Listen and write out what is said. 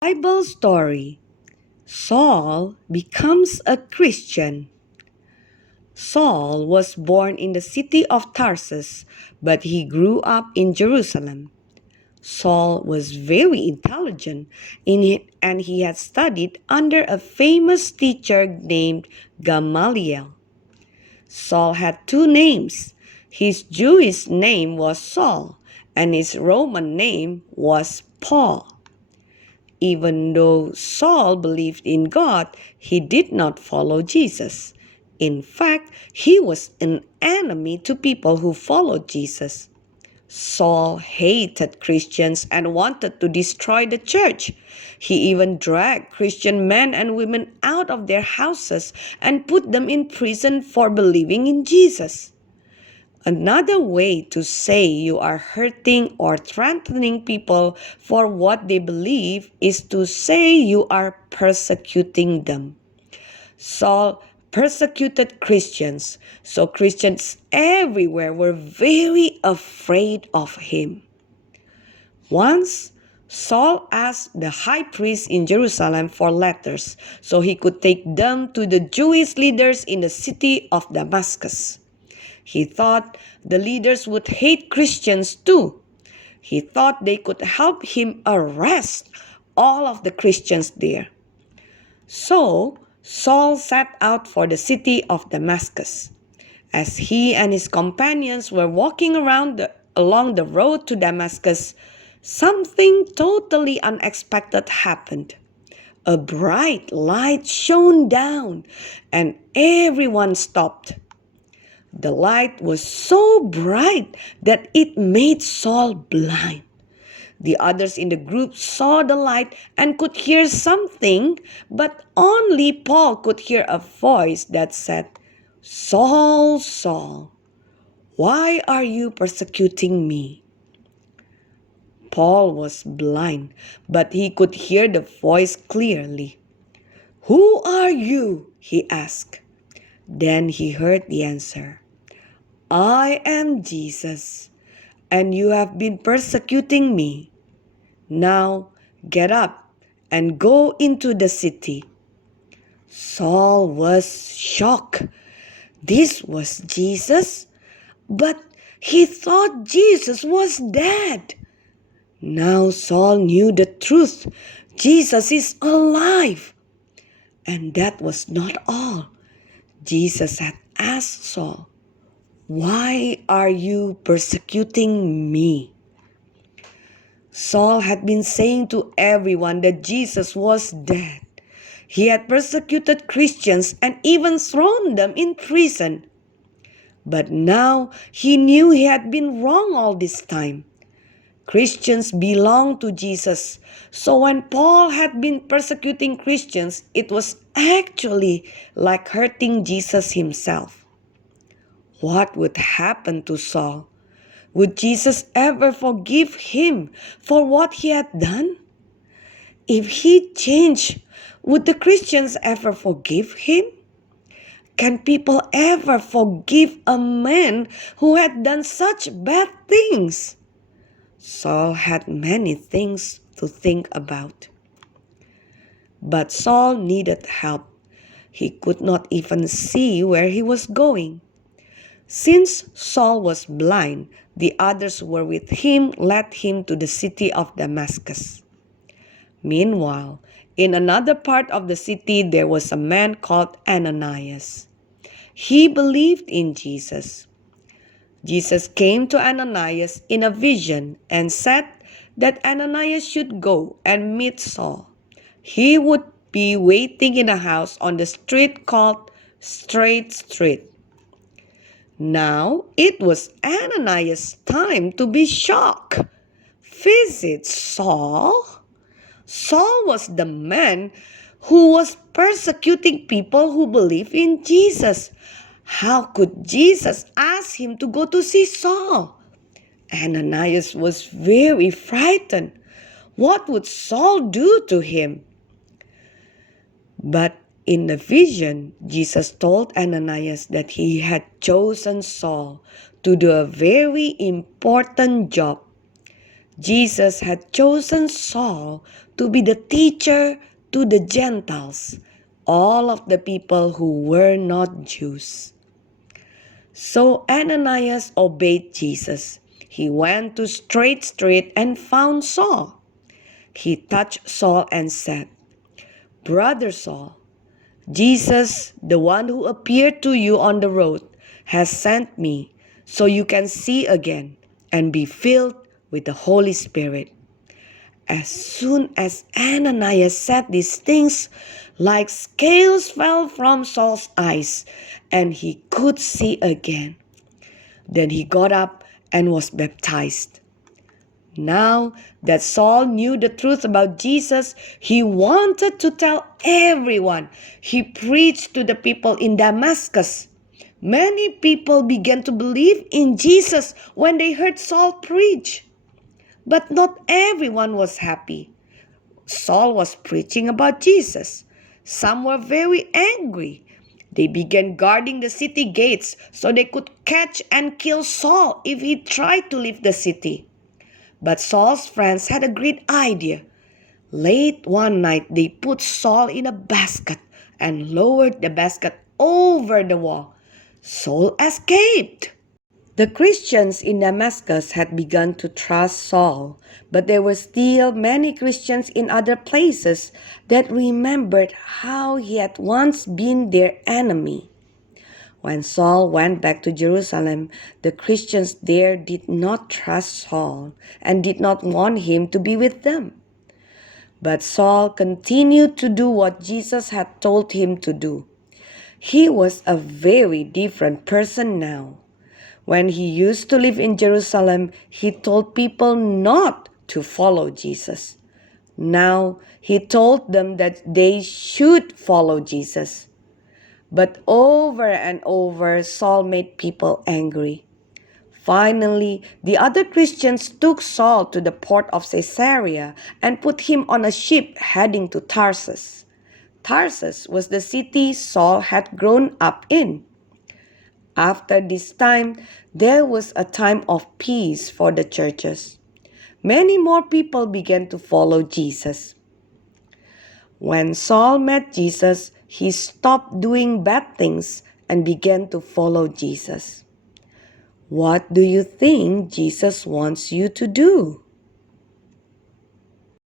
Bible story. Saul becomes a Christian. Saul was born in the city of Tarsus, but he grew up in Jerusalem. Saul was very intelligent and he had studied under a famous teacher named Gamaliel. Saul had two names. His Jewish name was Saul, and his Roman name was Paul. Even though Saul believed in God, he did not follow Jesus. In fact, he was an enemy to people who followed Jesus. Saul hated Christians and wanted to destroy the church. He even dragged Christian men and women out of their houses and put them in prison for believing in Jesus. Another way to say you are hurting or threatening people for what they believe is to say you are persecuting them. Saul persecuted Christians, so Christians everywhere were very afraid of him. Once, Saul asked the high priest in Jerusalem for letters so he could take them to the Jewish leaders in the city of Damascus. He thought the leaders would hate Christians too. He thought they could help him arrest all of the Christians there. So Saul set out for the city of Damascus. As he and his companions were walking along the road to Damascus, something totally unexpected happened. A bright light shone down, and everyone stopped. The light was so bright that it made Saul blind. The others in the group saw the light and could hear something, but only Paul could hear a voice that said, "Saul, Saul, why are you persecuting me?" Paul was blind, but he could hear the voice clearly. "Who are you?" he asked. Then he heard the answer. "I am Jesus, and you have been persecuting me. Now get up and go into the city." Saul was shocked. This was Jesus, but he thought Jesus was dead. Now Saul knew the truth. Jesus is alive. And that was not all. Jesus had asked Saul, "Why are you persecuting me?" Saul had been saying to everyone that Jesus was dead. He had persecuted Christians and even thrown them in prison. But now he knew he had been wrong all this time. Christians belong to Jesus. So when Paul had been persecuting Christians, it was actually like hurting Jesus himself. What would happen to Saul? Would Jesus ever forgive him for what he had done? If he changed, would the Christians ever forgive him? Can people ever forgive a man who had done such bad things? Saul had many things to think about. But Saul needed help. He could not even see where he was going. Since Saul was blind, the others who were with him led him to the city of Damascus. Meanwhile, in another part of the city there was a man called Ananias. He believed in Jesus. Jesus came to Ananias in a vision and said that Ananias should go and meet Saul. He would be waiting in a house on the street called Straight Street. Now it was Ananias' time to be shocked. Visit Saul? Saul was the man who was persecuting people who believe in Jesus. How could Jesus ask him to go to see Saul? Ananias was very frightened. What would Saul do to him? But in the vision, Jesus told Ananias that he had chosen Saul to do a very important job. Jesus had chosen Saul to be the teacher to the Gentiles, all of the people who were not Jews. So Ananias obeyed Jesus. He went to Straight Street and found Saul. He touched Saul and said, "Brother Saul, Jesus, the one who appeared to you on the road, has sent me so you can see again and be filled with the Holy Spirit." As soon as Ananias said these things, like scales fell from Saul's eyes, and he could see again. Then he got up and was baptized. Now that Saul knew the truth about Jesus, he wanted to tell everyone. He preached to the people in Damascus. Many people began to believe in Jesus when they heard Saul preach. But not everyone was happy. Saul was preaching about Jesus. Some were very angry. They began guarding the city gates so they could catch and kill Saul if he tried to leave the city. But Saul's friends had a great idea. Late one night, they put Saul in a basket and lowered the basket over the wall. Saul escaped. The Christians in Damascus had begun to trust Saul, but there were still many Christians in other places that remembered how he had once been their enemy. When Saul went back to Jerusalem, the Christians there did not trust Saul and did not want him to be with them. But Saul continued to do what Jesus had told him to do. He was a very different person now. When he used to live in Jerusalem, he told people not to follow Jesus. Now he told them that they should follow Jesus. But over and over, Saul made people angry. Finally, the other Christians took Saul to the port of Caesarea and put him on a ship heading to Tarsus. Tarsus was the city Saul had grown up in. After this time, there was a time of peace for the churches. Many more people began to follow Jesus. When Saul met Jesus, he stopped doing bad things and began to follow Jesus. What do you think Jesus wants you to do?